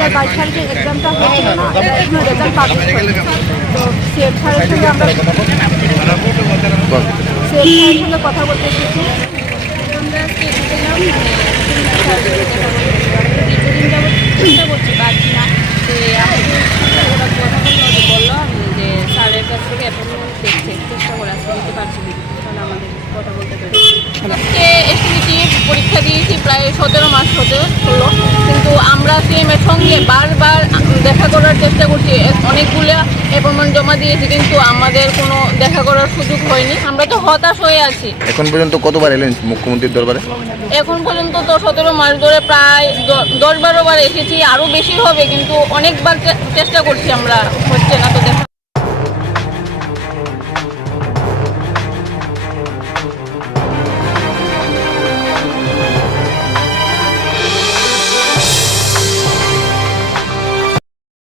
2022 সালে যে এক্সামটা হচ্ছিল না, এটা এখনো রেজাল্ট পাবলিশ হয়নি। তো সিএম স্যারের সঙ্গে আমরা কথা বলতে এসেছি। আমরা আজকে এসেছিলাম দীর্ঘদিন যাবত চেষ্টা করছি, পারছি না। তো আমাদের সাথে ওরা কথা বললো যে স্যারের কাছ থেকে অ্যাপয়েন্টমেন্ট দেখতে চেষ্টা করে আজকে দিতে পারছি, তাহলে আমাদের কথা বলতে পারি। আজকে এসটিভিটি পরীক্ষা দিয়েছি প্রায় 17 মাস হলো, কিন্তু আমরা সিএমের সঙ্গে বারবার দেখা করার চেষ্টা করছি, অনেকগুলো অ্যাপয়েন্টমেন্ট জমা দিয়েছি, কিন্তু আমাদের কোনো দেখা করার সুযোগ হয়নি। আমরা তো হতাশ হয়ে আছি। এখন পর্যন্ত কতবার এলেন মুখ্যমন্ত্রীর দরবারে? এখন পর্যন্ত তো 17 মাস ধরে প্রায় 10-12 বার এসেছি, আরও বেশি হবে, কিন্তু অনেকবার চেষ্টা করছি আমরা, হচ্ছে না। তো দেখা